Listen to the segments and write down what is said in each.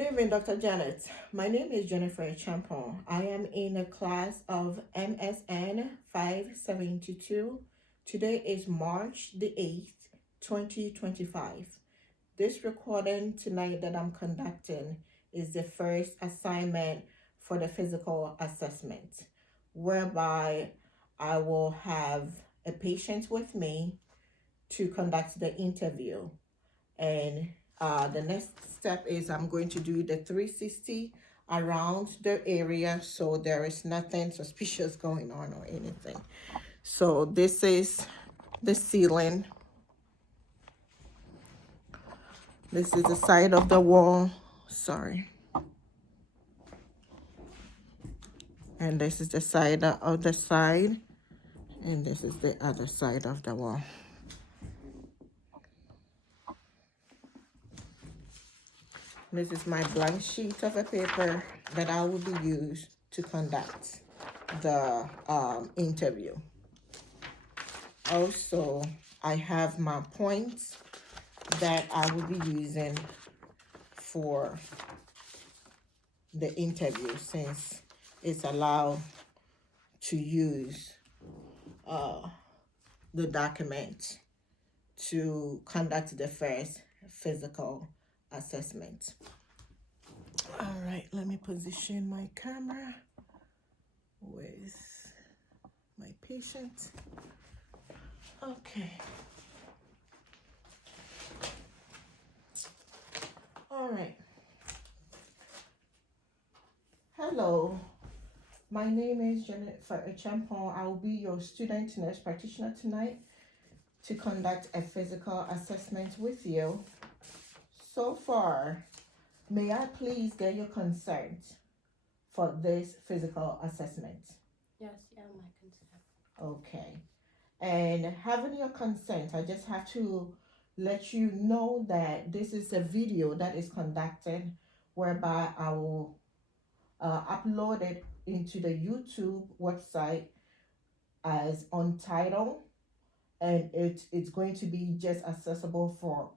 Good evening, Dr. Janet. My name is Jennifer Champon. I am in a class of MSN 572. Today is March the 8th, 2025. This recording tonight that I'm conducting is the first assignment for the physical assessment, whereby I will have a patient with me to conduct the interview. And the next step is I'm going to do the 360 around the area so there is nothing suspicious going on or anything. So this is the ceiling. This is the side of the wall. Sorry. And this is the side of the side. And this is the other side of the wall. This is my blank sheet of a paper that I will be used to conduct the interview. Also, I have my points that I will be using for the interview, since it's allowed to use the document to conduct the first physical assessment. All right, let me position my camera with my patient. Okay. All right. Hello. My name is Jennifer Champon. I will be your student nurse practitioner tonight to conduct a physical assessment with you. So far, may I please get your consent for this physical assessment? Yes, yeah, my consent. Okay. And having your consent, I just have to let you know that this is a video that is conducted, whereby I will upload it into the YouTube website as untitled, and it's going to be just accessible for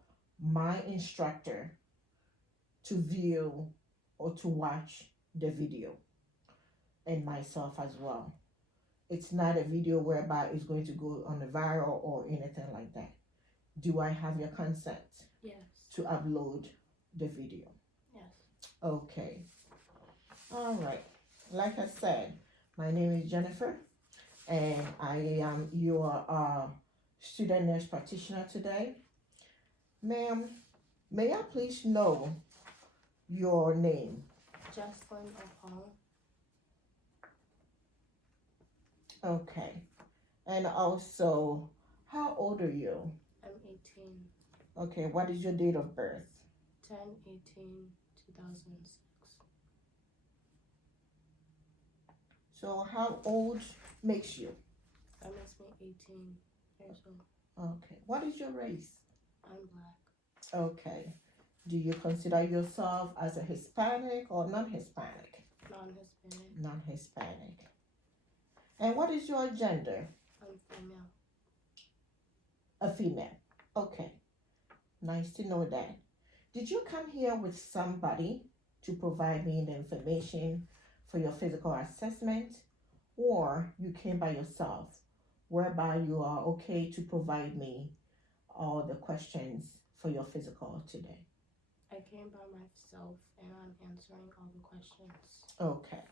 my instructor to view or to watch the video, and myself as well. It's not a video whereby it's going to go on a viral or anything like that. Do I have your consent? Yes. To upload the video? Yes. Okay. All right. Like I said, my name is Jennifer, and I am your student nurse practitioner today. Ma'am, may I please know your name? Jocelyn O'Hall. Okay. And also, how old are you? I'm 18. Okay, what is your date of birth? 10/18/2006. So how old makes you? That makes me 18 years old. Okay. What is your race? I'm black. Okay. Do you consider yourself as a Hispanic or non-Hispanic? Non-Hispanic. Non-Hispanic. And what is your gender? I'm female. A female. Okay. Nice to know that. Did you come here with somebody to provide me the information for your physical assessment, or you came by yourself, whereby you are okay to provide me all the questions for your physical today? I came by myself and I'm answering all the questions. Okay.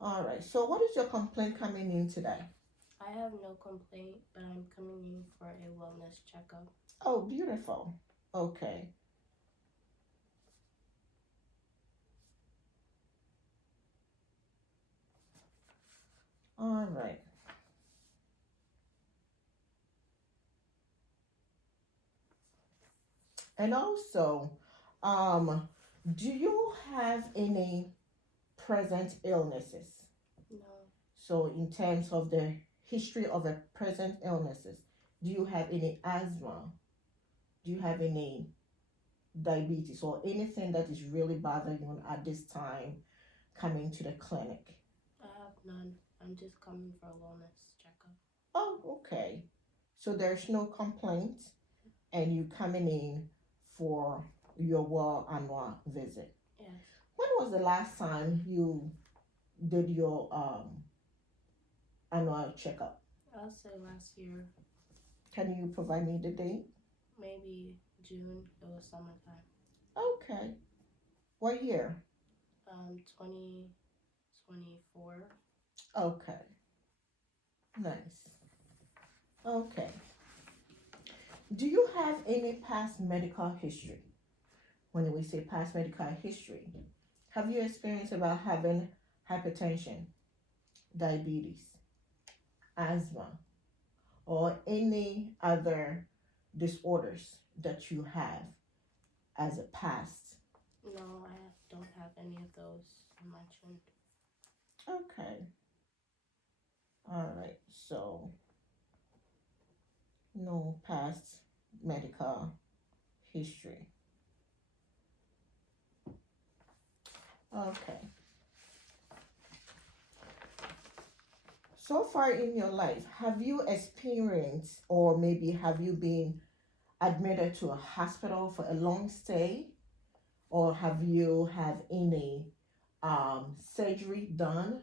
All right. So what is your complaint coming in today? I have no complaint, but I'm coming in for a wellness checkup. Oh, beautiful. Okay. All right. And also, do you have any present illnesses? No. So in terms of the history of the present illnesses, do you have any asthma? Do you have any diabetes or anything that is really bothering you at this time coming to the clinic? I have none. I'm just coming for a wellness checkup. Oh, okay. So there's no complaint, and you coming in for your well annual visit. Yes. When was the last time you did your annual checkup? I'll say last year, Can you provide me the date? maybe June. It was summertime. Okay. What year? 2024. Okay. Nice. Okay. Do you have any past medical history? When we say past medical history, have you experienced about having hypertension, diabetes, asthma, or any other disorders that you have as a past? No, I don't have any of those you mentioned. Okay. All right. So, no past medical history. Okay. So far in your life, have you experienced or maybe have you been admitted to a hospital for a long stay, or have you had any surgery done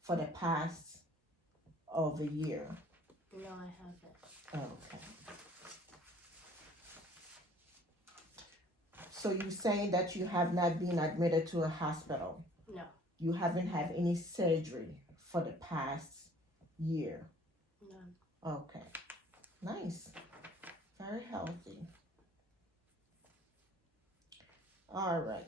for the past of a year? No, I haven't. Okay. So you're saying that you have not been admitted to a hospital? No. You haven't had any surgery for the past year? None. Okay. Nice. Very healthy. All right.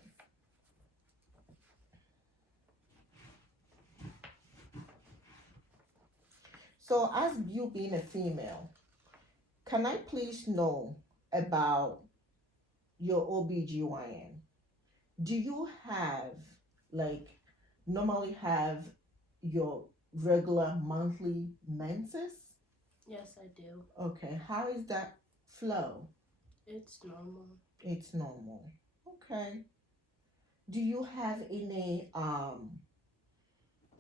So, as you being a female, can I please know about your OBGYN? Do you have, like, normally have your regular monthly menses? Yes, I do. Okay, how is that flow? It's normal. It's normal. Okay. Do you have any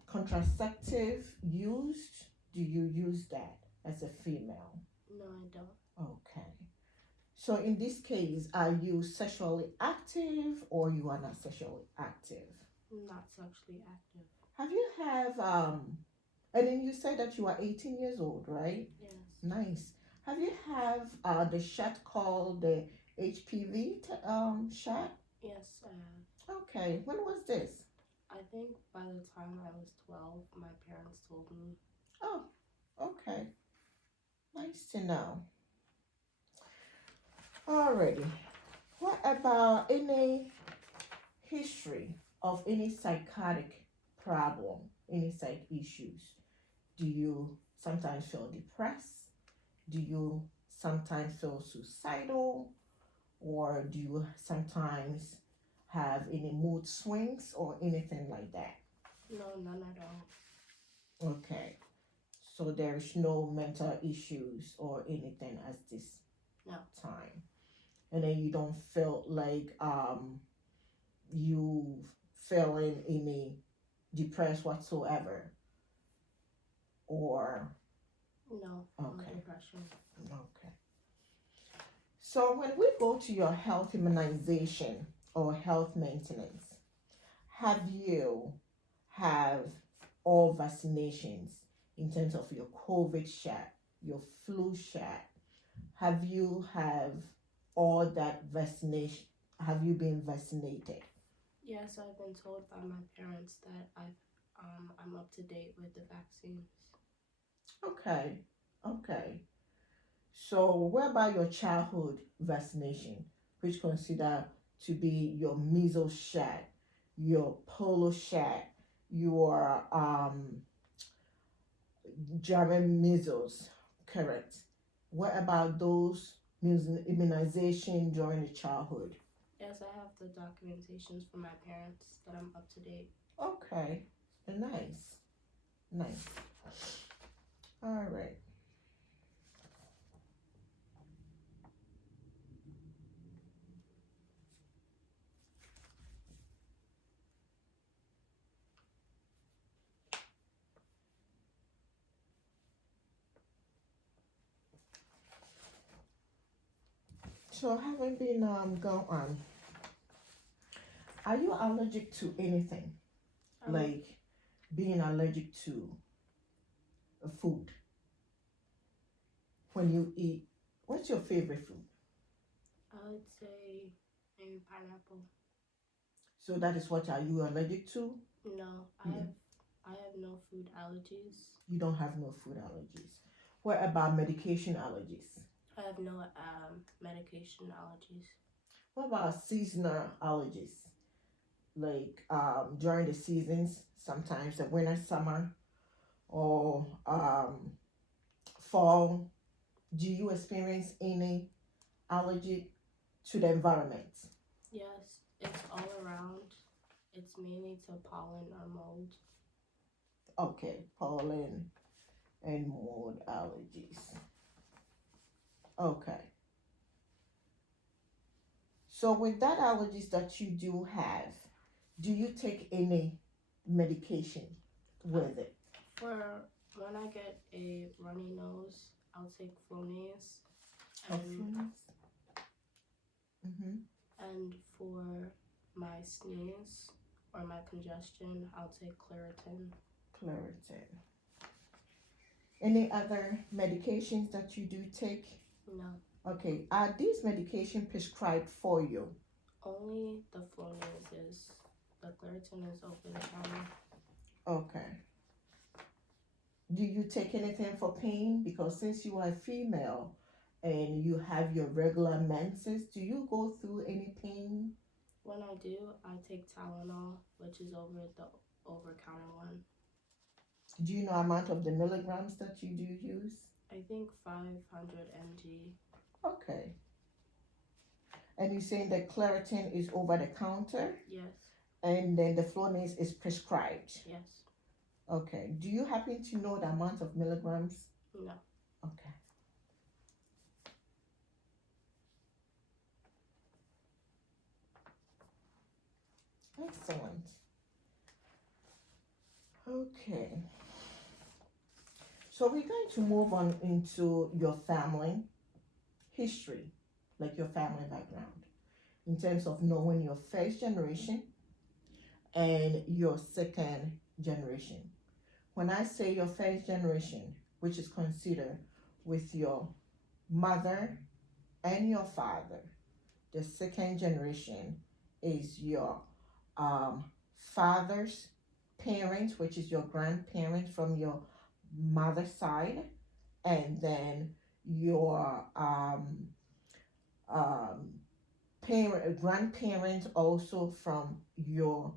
contraceptive used? Do you use that as a female? No, I don't. Okay. So in this case, are you sexually active or you are not sexually active? Not sexually active. Have you have and then you said that you are 18 years old, right? Yes. Nice. Have you have the shot called the HPV shot? Yes, I have. Okay. When was this? I think by the time I was 12, my parents told me. Oh, okay. Nice to know. Alrighty. What about any history of any psychotic problem, any psych issues? Do you sometimes feel depressed? Do you sometimes feel suicidal? Or do you sometimes have any mood swings or anything like that? No, none at all. Okay. So there's no mental issues or anything at this No. time. And then you don't feel like you feeling any depressed whatsoever, or No. okay. No depression. Okay. So when we go to your health immunization or health maintenance, have you have all vaccinations in terms of your COVID shot, your flu shot? Have you have all that vaccination? Have you been vaccinated? Yes, I've been told by my parents that I'm up to date with the vaccines. Okay, okay. So what about your childhood vaccination, which consider to be your measles shot, your polio shot, your German measles, correct? What about those immunization during the childhood? Yes, I have the documentations from my parents that I'm up to date. Okay, nice, nice. All right. So having been gone on, Are you allergic to anything? Um, Like being allergic to a food when you eat? What's your favorite food? I would say maybe pineapple. So that is what are you allergic to? No, Yeah. I have no food allergies. You don't have no food allergies. What about medication allergies? I have no medication allergies. What about seasonal allergies? Like during the seasons, sometimes the winter, summer, or fall. Do you experience any allergy to the environment? Yes, it's all around. It's mainly to pollen or mold. Okay, pollen and mold allergies. Okay. So with that allergies that you do have, do you take any medication with it? For when I get a runny nose, I'll take Flonase, and Hopefulness? Mm-hmm. and for my sneeze or my congestion, I'll take Claritin. Claritin. Any other medications that you do take? No, Okay, are these medication prescribed for you? only the Flonase is. The Claritin is over the counter. Okay. Do you take anything for pain? Because since you are female and you have your regular menses, do you go through any pain? When I do, I take Tylenol, which is over the over-counter one. Do you know amount of the milligrams that you do use? I think 500 mg. Okay. And you're saying that Claritin is over the counter Yes, and then the Flonase is prescribed. yes, Okay. Do you happen to know the amount of milligrams? no. Okay. Excellent. Okay. So we're going to move on into your family history, like your family background, in terms of knowing your first generation and your second generation. When I say your first generation, which is considered with your mother and your father, the second generation is your father's parents, which is your grandparents from your mother's side, and then your um, grandparents also from your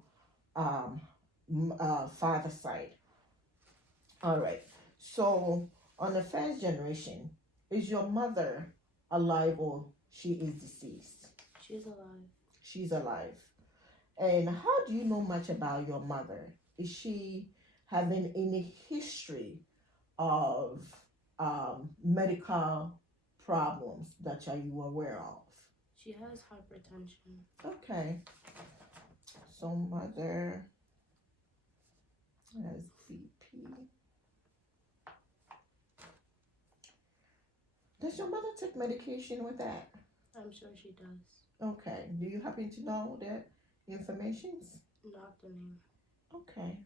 um, father's side. All right. So on the first generation, is your mother alive or she is deceased? She's alive. She's alive. And how do you know much about your mother? Is she having any history of medical problems that are you aware of? She has hypertension. Okay. So mother has BP. Does your mother take medication with that? I'm sure she does. Okay. Do you happen to know that informations? Not the name. Okay.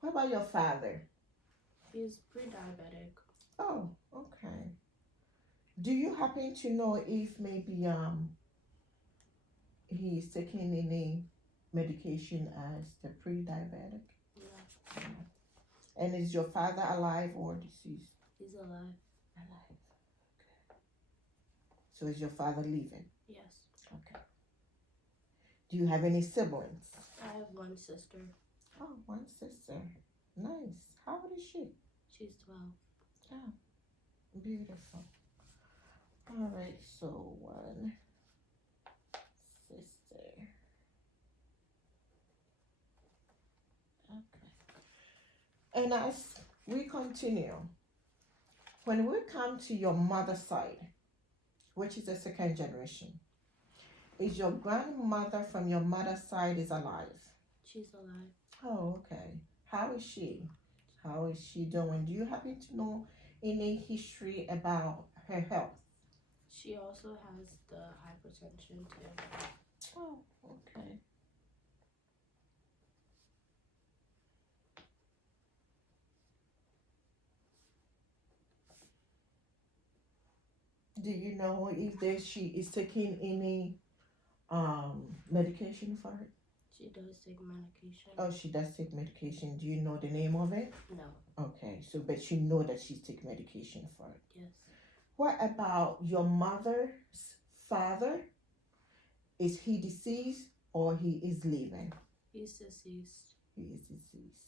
What about your father? He's pre-diabetic. Oh, okay. Do you happen to know if maybe he's taking any medication as the pre-diabetic? No, And is your father alive or deceased? he's alive. Alive. Okay. So is your father living? Yes. Okay. Do you have any siblings? I have one sister. Oh, one sister. Nice. How old is she? She's 12. Oh, beautiful. All right, so one sister. Okay. And as we continue, when we come to your mother's side, which is the second generation, is your grandmother from your mother's side is alive? She's alive. Oh, okay. How is she? How is she doing? Do you happen to know any history about her health? She also has the hypertension too. Oh, okay. Do you know if she is taking any medication for it? She does take medication. Oh, she does take medication. Do you know the name of it? No. Okay, so but you know that she's taking medication for it. Yes. What about your mother's father? Is he deceased or he is living? He's deceased. He is deceased.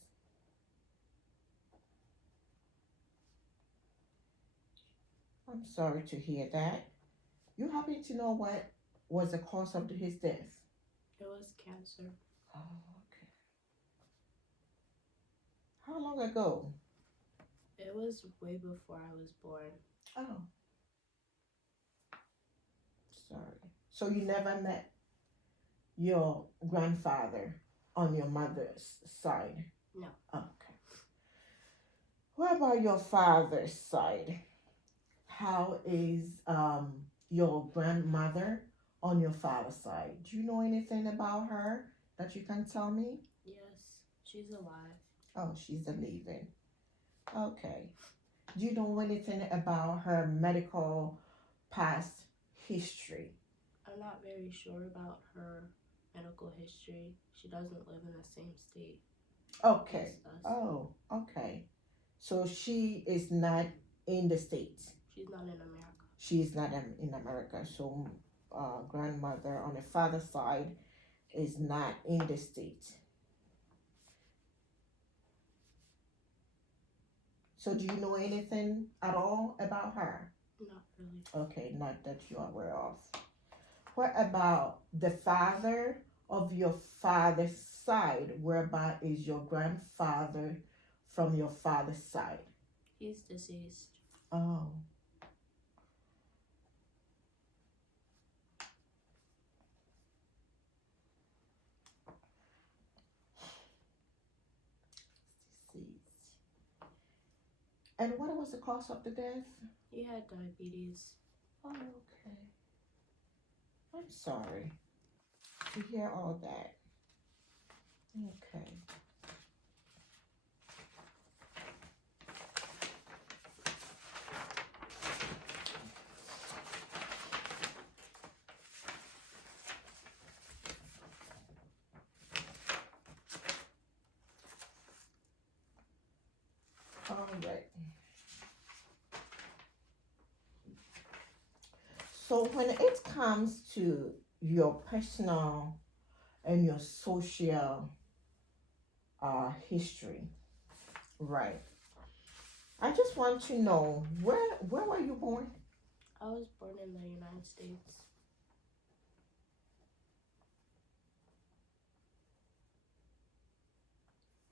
I'm sorry to hear that. You happen to know what was the cause of his death? It was cancer. Oh, okay. How long ago? It was way before I was born. Oh, sorry. So you never met your grandfather on your mother's side? No. Okay. What about your father's side? How is your grandmother on your father's side? Do you know anything about her that you can tell me? Yes, she's alive. Oh, she's a living. Okay. Do you know anything about her medical past history? I'm not very sure about her medical history. She doesn't live in the same state Okay. as us. Oh, okay. So she is not in the States. She's not in America. She is not in America. So grandmother on the father's side is not in the States. So do you know anything at all about her? Not really. Okay, not that you're aware of. What about the father of your father's side? Whereby is your grandfather from your father's side? He's deceased. Oh. Deceased. And what was the cause of the death? He had diabetes. Oh, okay. I'm sorry to hear all that. Okay. All right. So when it comes to your personal and your social history, right? I just want to know where were you born? I was born in the United States.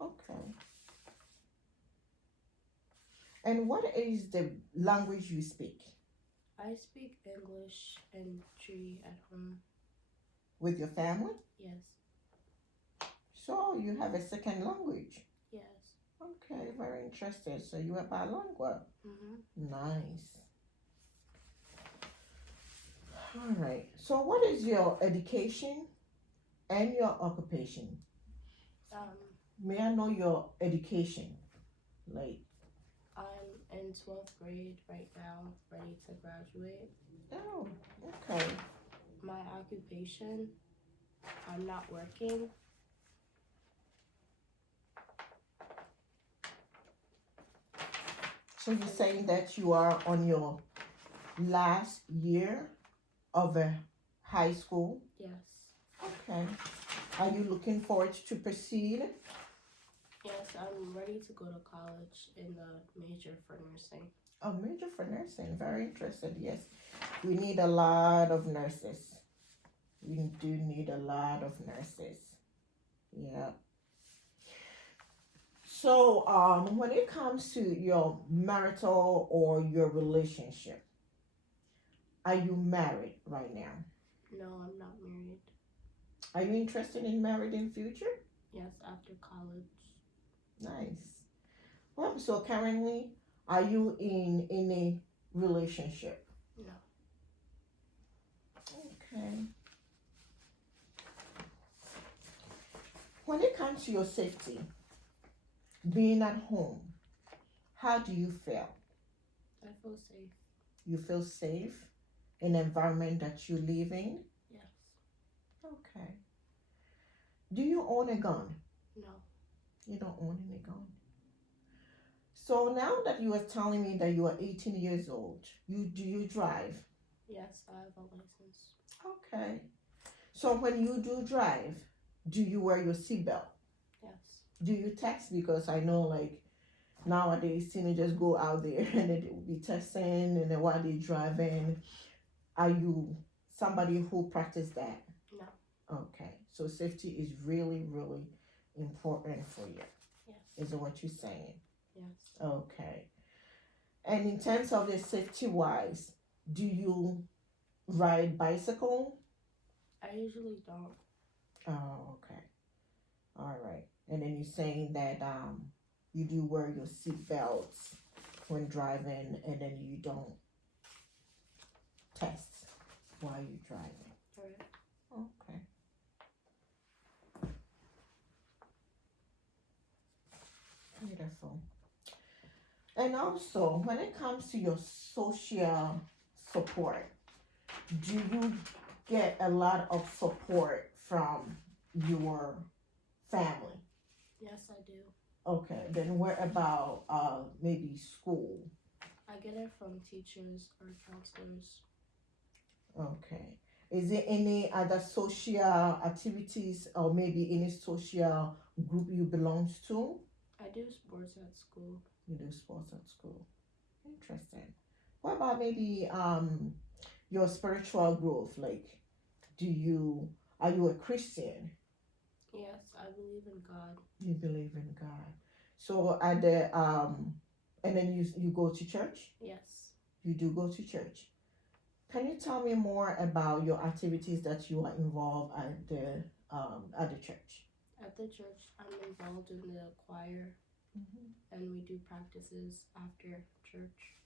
Okay. And what is the language you speak? I speak English and Tree at home. With your family? Yes. So you have a second language. Yes. Okay, very interesting. So you are bilingual. Nice. All right. So what is your education and your occupation? May I know your education? Like, I'm in 12th grade right now, ready to graduate. oh, okay. My occupation, I'm not working. So you're saying that you are on your last year of a high school? Yes. Okay. Are you looking forward to proceed? Yes, I'm ready to go to college in the major for nursing. Oh, major for nursing. Very interested. Yes. We need a lot of nurses. We do need a lot of nurses. Yeah. So, when it comes to your marital or your relationship, are you married right now? No, I'm not married. Are you interested in marriage in future? Yes, after college. Nice. Well, so currently, are you in a relationship? No. Okay. When it comes to your safety, being at home, how do you feel? I feel safe. You feel safe in the environment that you live in? Yes. Okay. Do you own a gun? No. You don't own any gun. So now that you are telling me that you are 18 years old, do you drive? Yes, I have a license. Okay. So when you do drive, do you wear your seatbelt? Yes. Do you text? Because I know like nowadays teenagers go out there and they will be texting and then while they're driving. Are you somebody who practice that? No. Okay. So safety is really, really important for you. Yes. Is what you're saying? Yes. Okay. And in terms of the safety wise, do you ride bicycle? I usually don't. Oh, okay. All right. And then you're saying that you do wear your seat belts when driving and then you don't test while you're driving. All right. Okay. Beautiful. And also, when it comes to your social support, do you get a lot of support from your family? Yes, I do. Okay, then what about maybe school? I get it from teachers or counselors. Okay. Is there any other social activities or maybe any social group you belong to? I do sports at school. You do sports at school. Interesting. What about maybe your spiritual growth? Like, are you a Christian? Yes, I believe in God. You believe in God. So at the and then you go to church? Yes. You do go to church. Can you tell me more about your activities that you are involved at the church? At the church, I'm involved in the choir, and we do practices after church.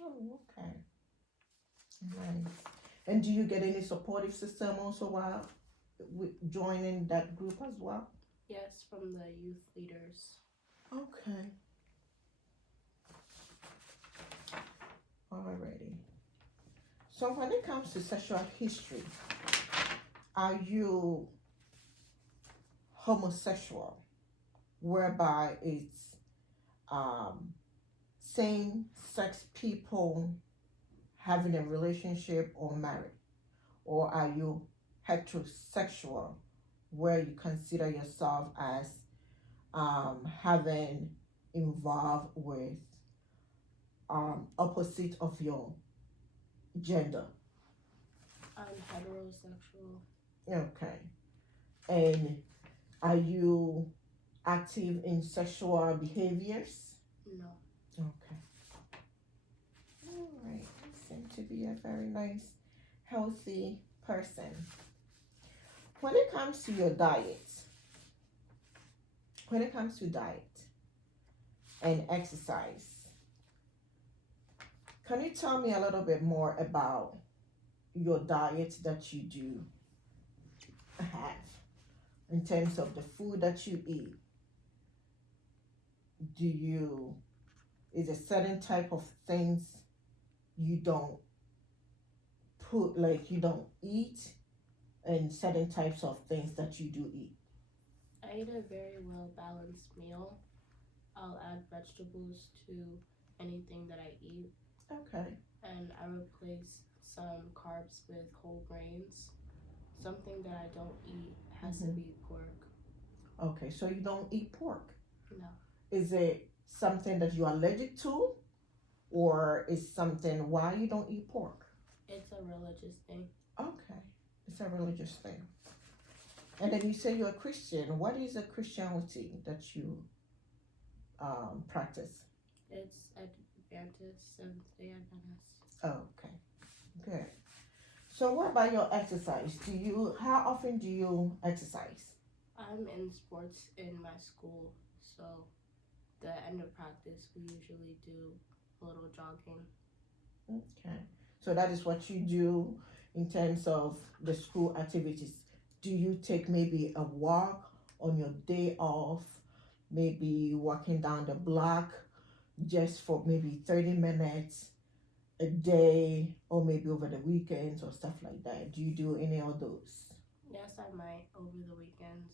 Oh, okay. Nice. And do you get any supportive system also while joining that group as well? Yes, from the youth leaders. Okay. Alrighty. So when it comes to sexual history, are you homosexual, whereby it's same sex people having a relationship or married? Or are you heterosexual, where you consider yourself as having involved with opposite of your gender? I'm heterosexual. Okay. And are you active in sexual behaviors? No. Okay. All right. You seem to be a very nice, healthy person. When it comes to your diet, and exercise, can you tell me a little bit more about your diet that you do have in terms of the food that you eat? Is a certain type of things you don't you don't eat, and certain types of things that you do eat? I eat a very well balanced meal. I'll add vegetables to anything that I eat. Okay. And I replace some carbs with whole grains. Something that I don't eat has to be pork. Okay, so you don't eat pork? No. Is it something that you're allergic to, or is something why you don't eat pork? It's a religious thing. Okay, it's a religious thing. And then you say you're a Christian. What is a Christianity that you practice? It's Adventist, Seventh-day Adventist. Okay, good. So what about your exercise? How often do you exercise? I'm in sports in my school, so the end of practice we usually do a little jogging. Okay, so that is what you do in terms of the school activities. Do you take maybe a walk on your day off, maybe walking down the block just for maybe 30 minutes a day, or maybe over the weekends or stuff like that? Do you do any of those? Yes, I might over the weekends.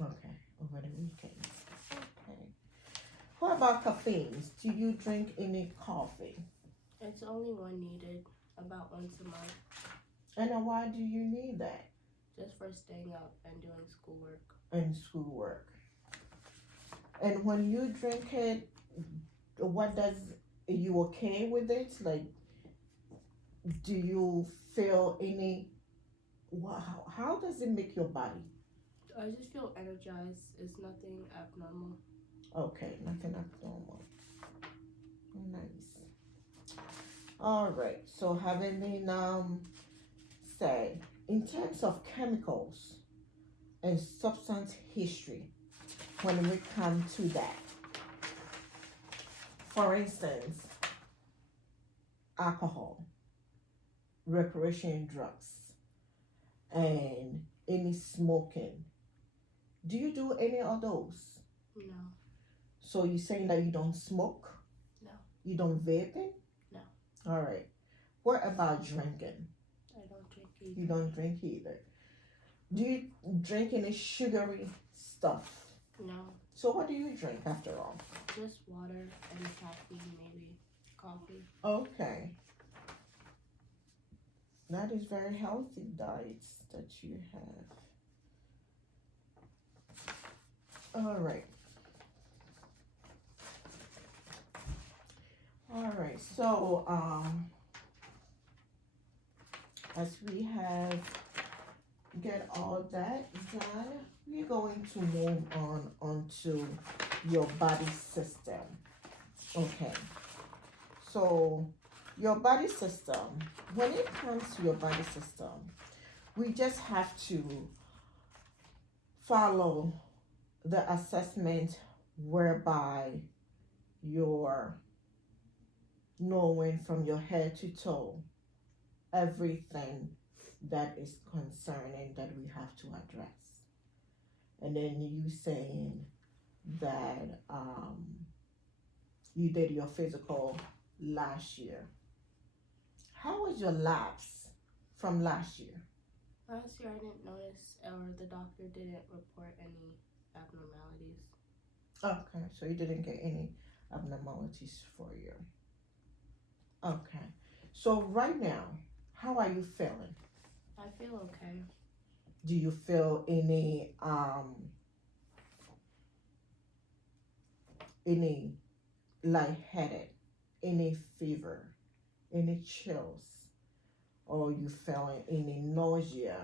Okay, over the weekends. Okay. What about caffeines? Do you drink any coffee? It's only one needed, about once a month, And then why do you need that just for staying up and doing schoolwork. in schoolwork? And when you drink it, what does, are you okay with it? Like, do you feel any, how does it make your body? I just feel energized. It's nothing abnormal. Okay, nothing abnormal. Nice. All right. So having been said, in terms of chemicals and substance history, when we come to that, for instance, alcohol, recreational drugs, and any smoking. Do you do any of those? No, So you saying that you don't smoke? no, You don't vaping? no. All right. What about drinking? I don't drink either. You don't drink either. Do you drink any sugary stuff? No, So what do you drink after all? just water and caffeine, maybe coffee. Okay. That is very healthy diets that you have. All right. All right. So as we have get all that done, we're going to move on onto your body system. Okay. So your body system, when it comes to your body system, we just have to follow the assessment whereby you're knowing from your head to toe everything that is concerning that we have to address. And then you saying that you did your physical last year. How was your labs from last year? Last year I didn't notice, or the doctor didn't report any abnormalities. Okay, so you didn't get any abnormalities for you. Okay, so right now, how are you feeling? I feel okay. Do you feel any lightheaded, any fever, any chills, or you feeling any nausea,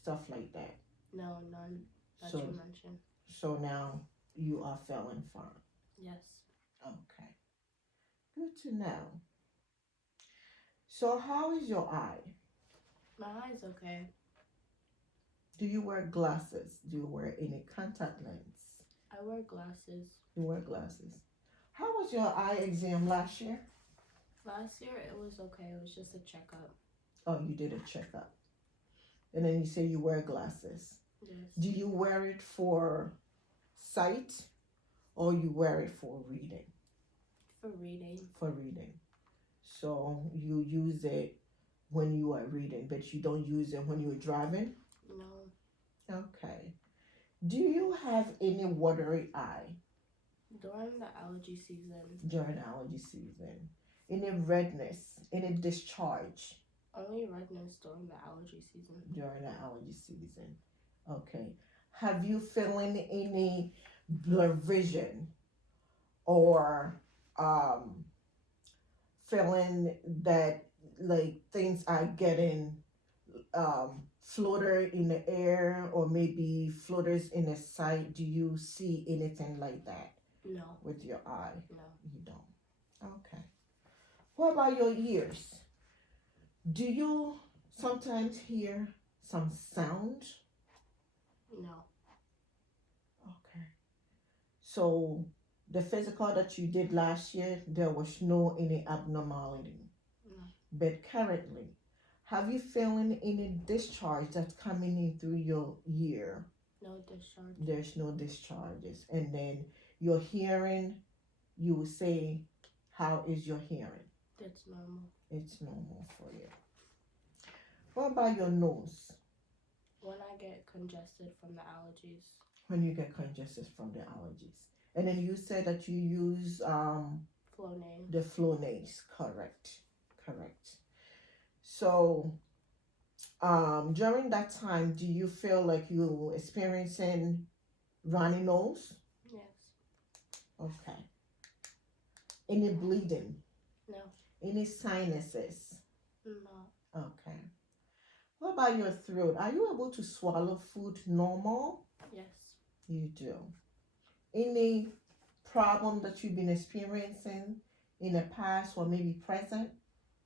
stuff like that? No, none that So you mentioned. so now you are feeling fine. Yes. Okay, good to know. So how is your eye? My eye's okay. Do you wear glasses? Do you wear any contact lens? I wear glasses. You wear glasses. How was your eye exam last year? Last year it was okay. It was just a checkup. Oh, you did a checkup. And then you say you wear glasses. Yes. Do you wear it for sight or you wear it for reading? For reading. For reading. So you use it when you are reading, but you don't use it when you're driving? No. Okay. Do you have any watery eye During the allergy season. during allergy season? Any redness, any discharge Only redness during the allergy season. during the allergy season? Okay. Have you feeling any blurred vision or feeling that like things are getting floater in the air or maybe floaters in the sight? Do you see anything like that No. with your eye? No. You don't. Okay. What about your ears? Do you sometimes hear some sound? No. Okay. So the physical that you did last year, there was no any abnormality. No. But currently, have you feeling any discharge that's coming in through your ear? No discharge. There's no discharges. And then your hearing, you will say, how is your hearing? That's normal. It's normal for you. What about your nose? When I get congested from the allergies. When you get congested from the allergies. And then you said that you use Flonase. the Flonase, correct. So during that time, do you feel like you experiencing runny nose? Yes. Okay. Any bleeding? No. Any sinuses? No. Okay. What about your throat? Are you able to swallow food normal? Yes. You do. Any problem that you've been experiencing in the past or maybe present?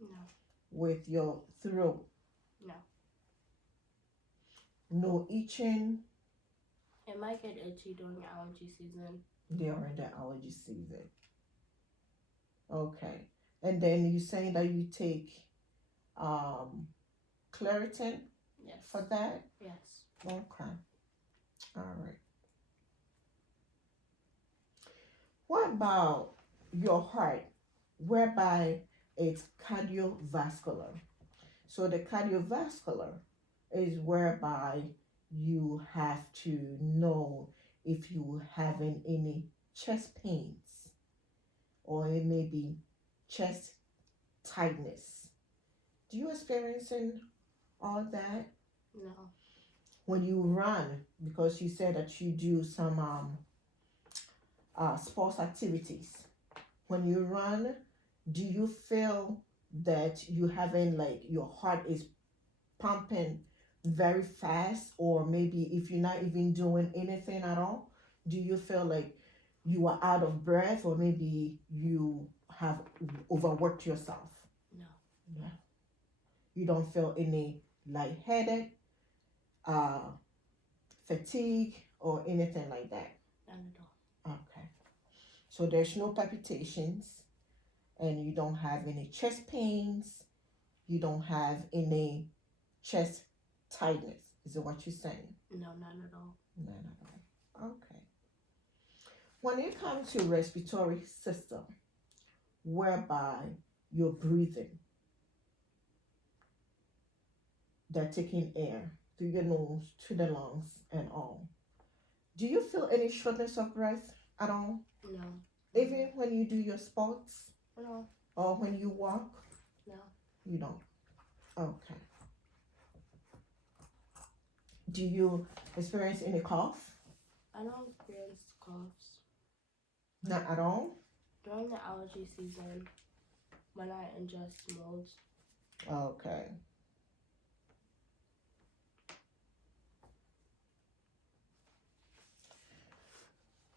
No. With your throat? No. No itching? It might get itchy during allergy season. During the allergy season. Okay. And then you saying that you take Claritin? Yes. For that? Yes. Okay. All right. What about your heart, whereby it's cardiovascular? So the cardiovascular is whereby you have to know if you having any chest pains or it may be chest tightness. Do you experiencing all that? No. When you run, because you said that you do some sports activities, when you run, do you feel that you having like your heart is pumping very fast, or maybe if you're not even doing anything at all, do you feel like you are out of breath, or maybe you have overworked yourself? No. Yeah. You don't feel any lightheaded, fatigue, or anything like that? None at all. Okay. So there's no palpitations, and you don't have any chest pains, you don't have any chest tightness. Is it what you're saying? No, none at all. None at all. Okay. When it comes to respiratory system, whereby you're breathing, they're taking air through your nose to the lungs and all. Do you feel any shortness of breath at all? No. Even when you do your sports? No. Or when you walk? No. You don't? Okay. Do you experience any cough? I don't experience coughs. Not at all? During the allergy season, when I ingest molds. Okay.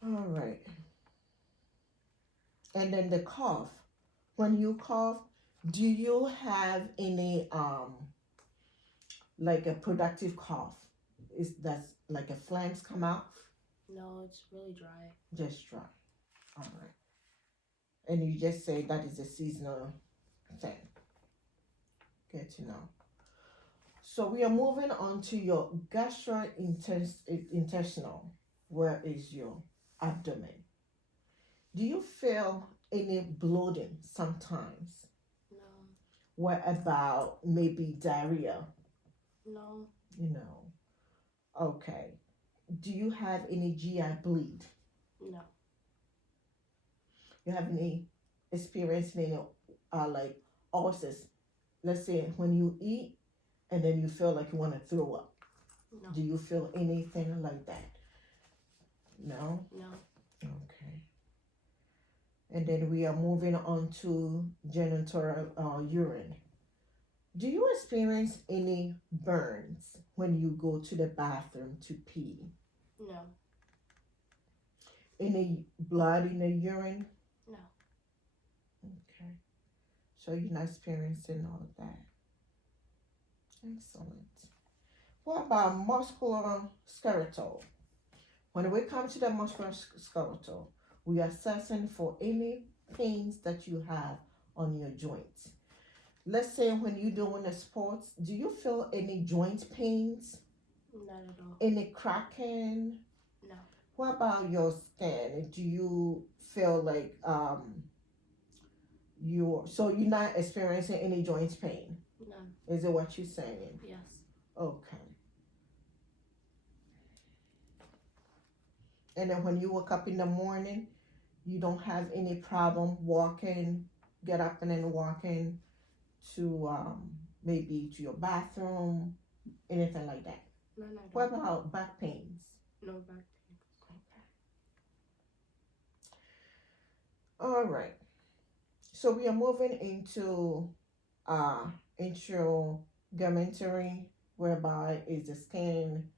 All right. And then the cough. When you cough, do you have any like a productive cough? Is that like a phlegms come out? No, it's really dry. Just dry. All right. And you just say that is a seasonal thing. Good to know. So we are moving on to your gastrointestinal. Where is your abdomen? Do you feel any bloating sometimes? No. What about maybe diarrhea? No. No. Okay. Do you have any GI bleed? No. You have any experience in any like ulcers? Let's say when you eat and then you feel like you want to throw up. No. Do you feel anything like that? No? No. Okay. And then we are moving on to genital urine. Do you experience any burns when you go to the bathroom to pee? No. Any blood in the urine? No. Okay. So you're not experiencing all of that. Excellent. What about musculoskeletal? When we come to the musculoskeletal, we are assessing for any pains that you have on your joints. Let's say when you're doing the sports, do you feel any joint pains? Not at all. Any cracking? No. What about your skin? Do you feel like you're not experiencing any joint pain? None. Is it what you're saying? Yes. Okay. And then when you wake up in the morning, you don't have any problem walking, get up and then walking to maybe to your bathroom, anything like that. None at What all. about back pains? No back pain. All right. So we are moving into intragamentory, whereby is the skin,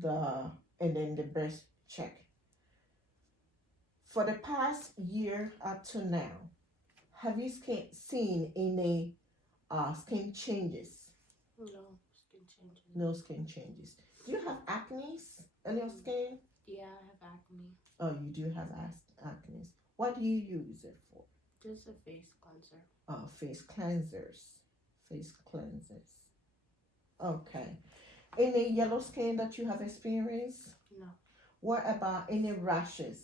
the and then the breast check. For the past year up to now, have you seen any skin changes? No skin changes. No skin changes. Do you have acne on your skin? Yeah, I have acne. Oh, you do have acne. What do you use it for? Just a face cleanser. Face cleansers. Face cleansers. Okay. Any yellow skin that you have experienced? No. What about any rashes?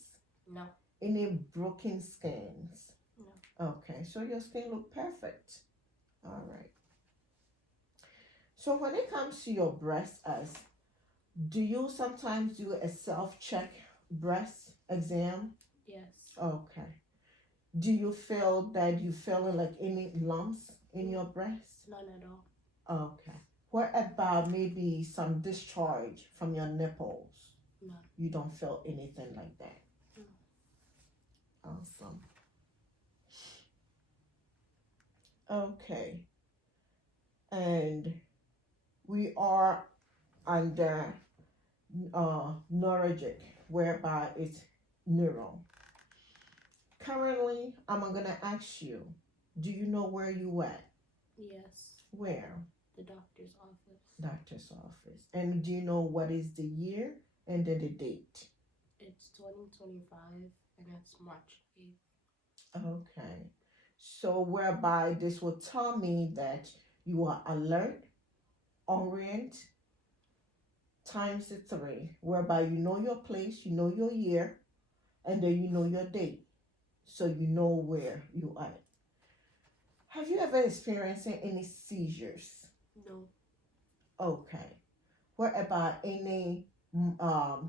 No. Any broken skins? No. Okay, so your skin look perfect. All right. So when it comes to your breast, do you sometimes do a self-check breast exam? Yes. Okay. Do you feel that you feeling like any lumps in your breast? None at all. Okay. What about maybe some discharge from your nipples? None. You don't feel anything like that? No. Awesome. Okay. And we are under neurologic, whereby it's neural. Currently, I'm gonna ask you, do you know where you at? Yes. Where? The doctor's office. Doctor's office. And do you know what is the year and then the date? It's 2025 and it's March 8th. Okay. So whereby this will tell me that you are alert, orient, times the 3, whereby you know your place, you know your year, and then you know your date. So you know where you are. Have you ever experienced any seizures? No. Okay. What about any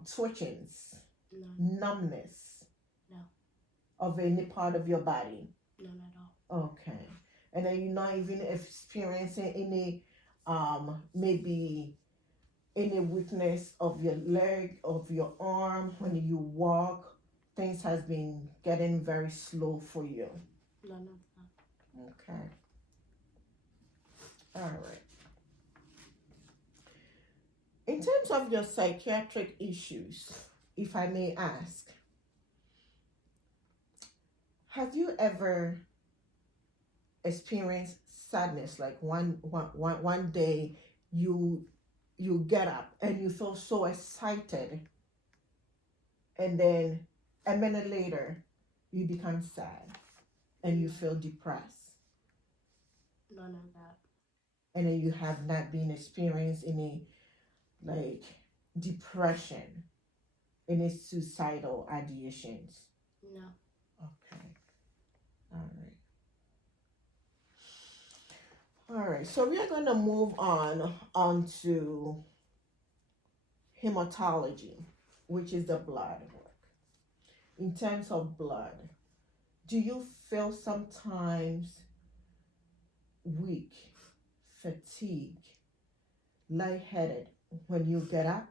twitchings, None. numbness? No. Of any part of your body? None at all. Okay. And then you're not even experiencing any maybe any weakness of your leg, of your arm when you walk? Things has been getting very slow for you. None of that. Okay. All right. In terms of your psychiatric issues, if I may ask, have you ever experienced sadness? Like one day you get up and you feel so excited, and then a minute later you become sad and you feel depressed, None of that. and then you have not been experienced any like depression, any suicidal ideations? No. Okay. All right. So we are going to move on to hematology, which is the blood work. In terms of blood, do you feel sometimes weak, fatigue, lightheaded when you get up?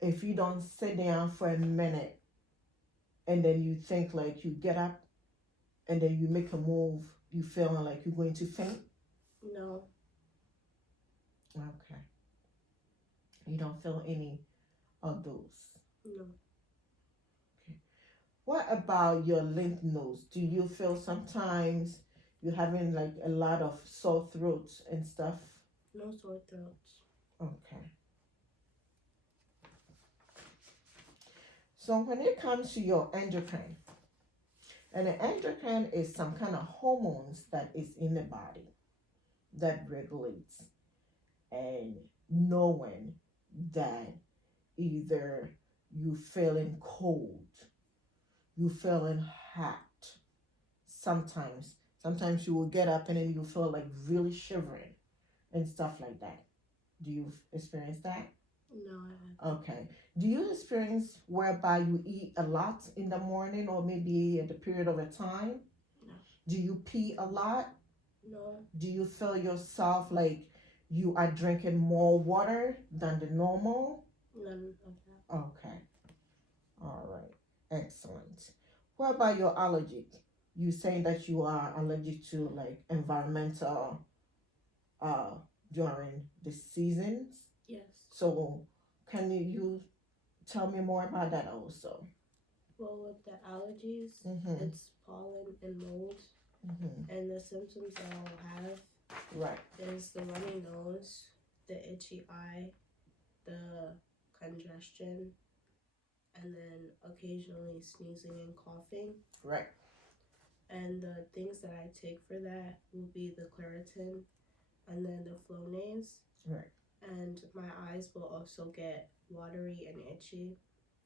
If you don't sit down for a minute and then you think like you get up and then you make a move, you feeling like you're going to faint? No. Okay. You don't feel any of those? No. Okay. What about your lymph nodes? Do you feel sometimes you're having like a lot of sore throats and stuff? No sore throats. Okay. So when it comes to your endocrine, and the endocrine is some kind of hormones that is in the body that regulates and knowing that either you feeling cold, you feeling hot. Sometimes you will get up and then you feel like really shivering and stuff like that. Do you experience that? No, I haven't. Okay. Do you experience whereby you eat a lot in the morning or maybe at the period of a time? No. Do you pee a lot? No. Do you feel yourself like you are drinking more water than the normal? None of that. Okay. All right. Excellent. What about your allergic? You saying that you are allergic to like environmental uh during the seasons. Yes. So can you tell me more about that also? Well, with the allergies, Mm-hmm. it's pollen and mold, Mm-hmm. and the symptoms that I'll have Right. is the runny nose, the itchy eye, the congestion, and then occasionally sneezing and coughing. Right. And the things that I take for that will be the Claritin and then the Flonase. Right. And my eyes will also get watery and itchy.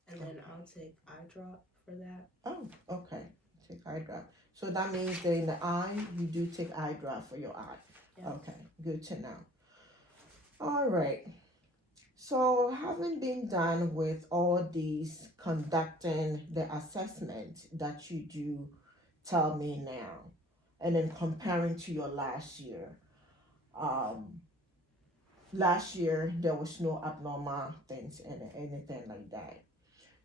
And then I'll take eye drop for that. Oh, okay. Take eye drop. So that means that in the eye, you do take eye drop for your eye. Yes. Okay, good to know. All right. So, having been done with all these conducting the assessment that you do, tell me now, and then comparing to your last year. Um, Last year there was no abnormal things and anything like that.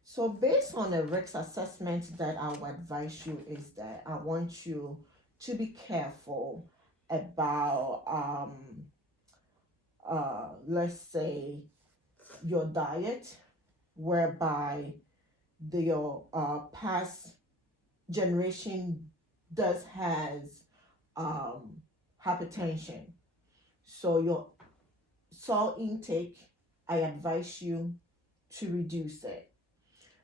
So, based on the risk assessment that I would advise you is that I want you to be careful about, let's say, your diet, whereby the past generation does has um, hypertension. So your salt intake, I advise you to reduce it.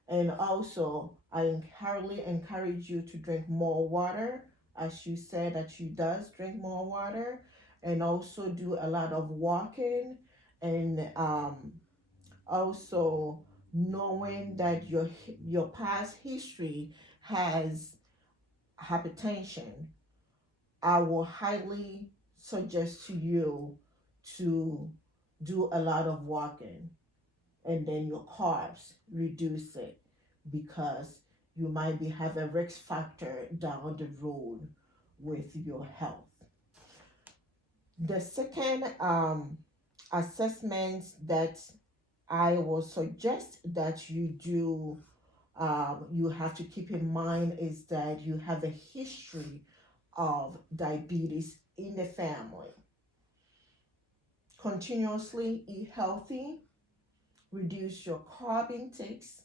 And also, I highly encourage you to drink more water, as you said that you does drink more water, and also do a lot of walking, and also knowing that your past history has hypertension. I will highly suggest to you to do a lot of walking, and then your carbs reduce it, because you might be have a risk factor down the road with your health. The second assessment that I will suggest that you do, you have to keep in mind is that you have a history of diabetes in the family. Continuously eat healthy, reduce your carb intakes,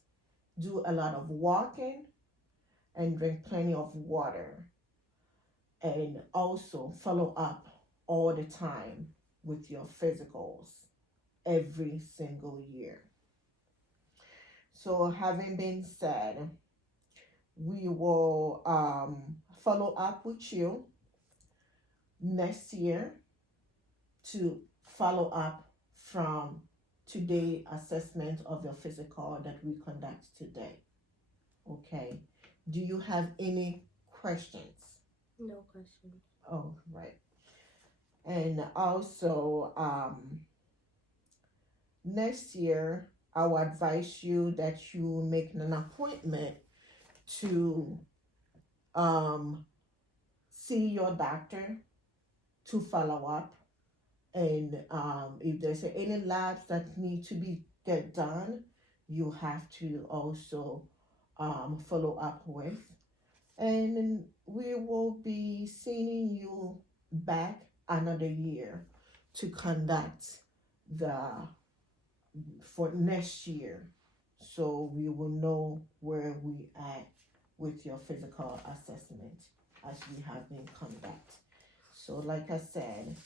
do a lot of walking, and drink plenty of water. And also follow up all the time with your physicals every single year. So, having been said, we will follow up with you next year to follow up from today assessment of your physical that we conduct today. Okay. Do you have any questions? No question. Oh, right. And also, next year, I will advise you that you make an appointment to see your doctor to follow up, and if there's any labs that need to be get done, you have to also follow up with, and we will be seeing you back another year to conduct the for next year, so we will know where we at with your physical assessment as we have been conduct. So like I said,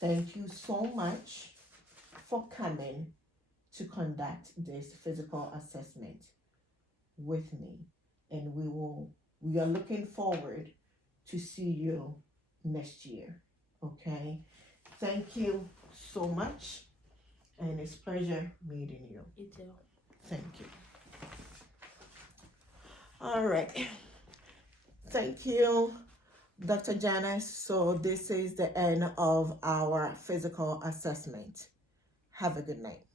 thank you so much for coming to conduct this physical assessment with me, and we are looking forward to see you next year. Okay, thank you so much, And it's pleasure meeting you. You too. Thank you. All right. Thank you, Dr. Janice. So this is the end of our physical assessment. Have a good night.